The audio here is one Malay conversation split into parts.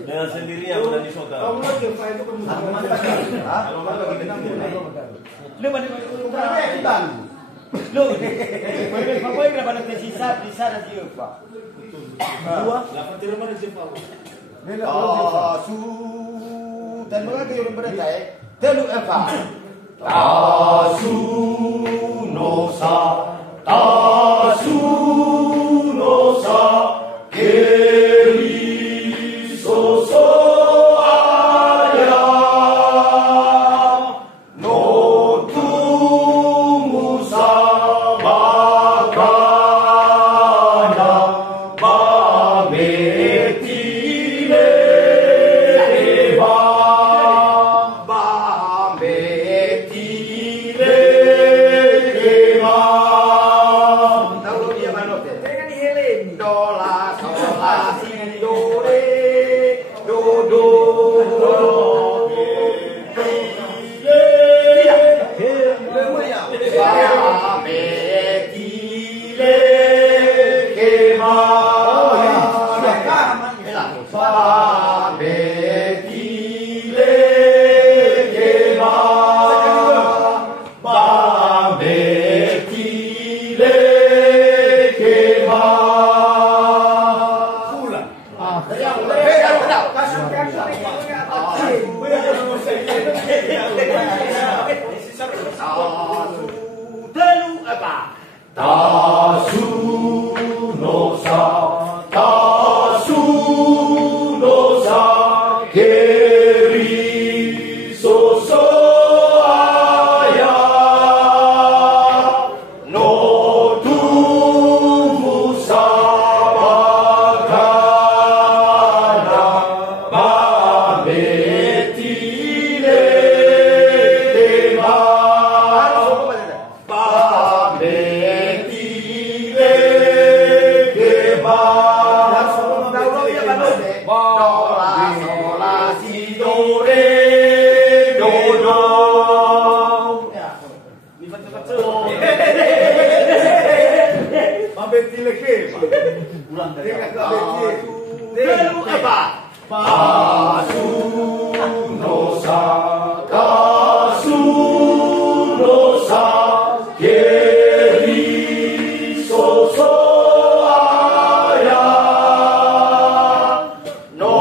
Dengan sendirinya sudah disoda. Loh, apa yang dapat tersisa di sana siapa? Dua. Lapan tiro mana siapa? Tasu. Dan mengaji orang berita telu apa? Tasu nosa, tasu nosa, keri soso ayam, no tumusa bakana, bametile ba, bametile ba. Tahu dia mana tu? Jangan dihelin. Dola, sola, si, do, re, do, do. Tasu nosa, tasu nosa, keri soso ayam, no tumusa bakana, bametile ba. Tasu nosa, tasu nosa, keri soso ayam, no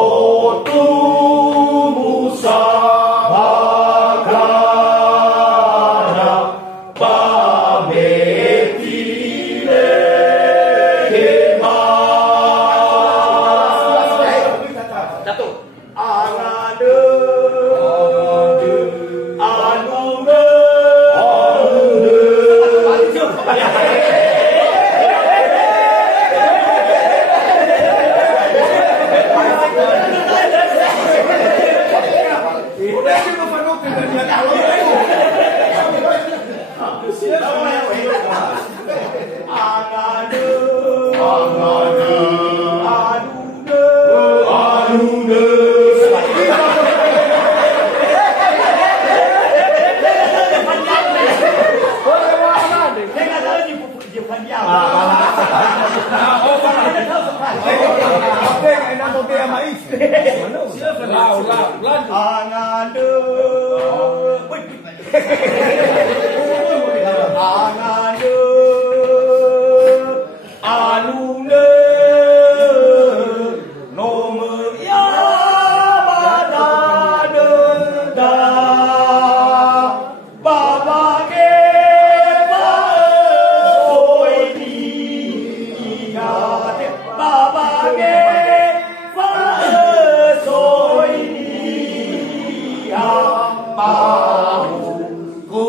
tumusa bakana, bametile ba. Go,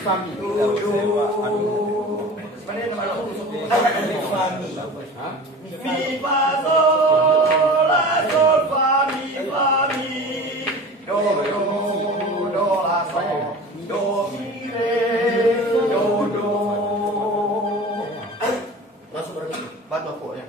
Fami. Mana nama lagu Fami? Mi fa sol la sol fa mi do la sol do mi re do. Masuk berarti. Bantu aku ya.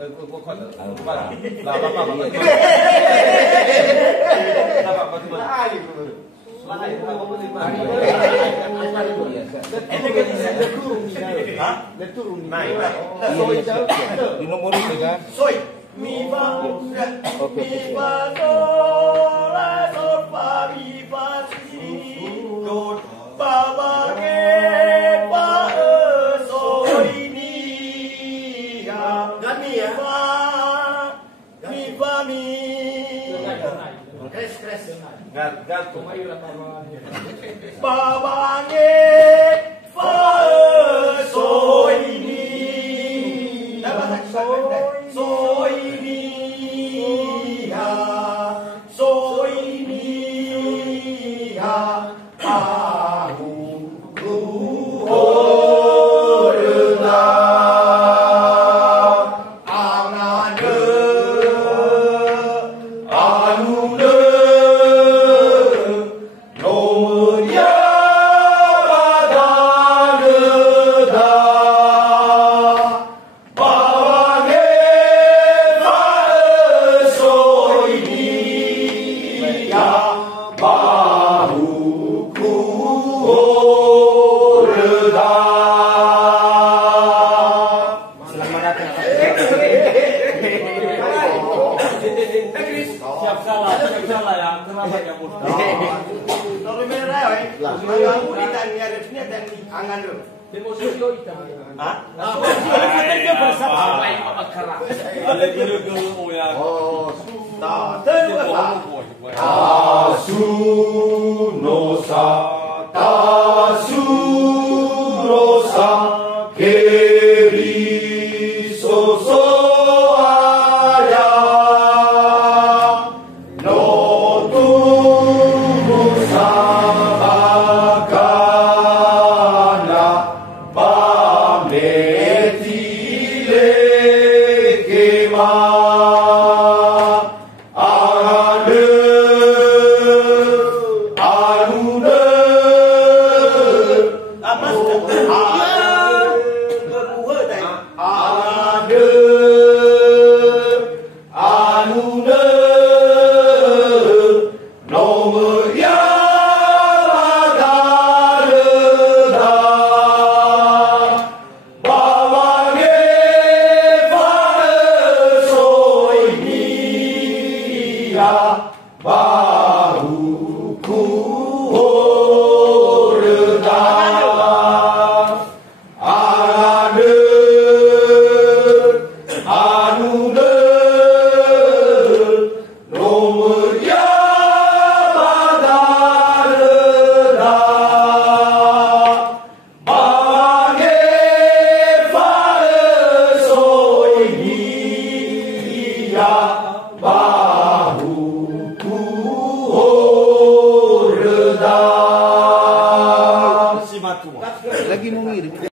Soy mi fa mi fa do la sol fa mi fa si do ba ba ke fa soy ni ya mi fa mi Kres. Gato. Babange fa soy ni. Soy ni ya. Soy ni ya. Aku horna. Siap salah yang kenapa yang mudah. Kalau merah, kamu ditanya resmi dan angan dulu. Hah? Dia bersama Ada guru-guru yang Tak, terus Asu no sa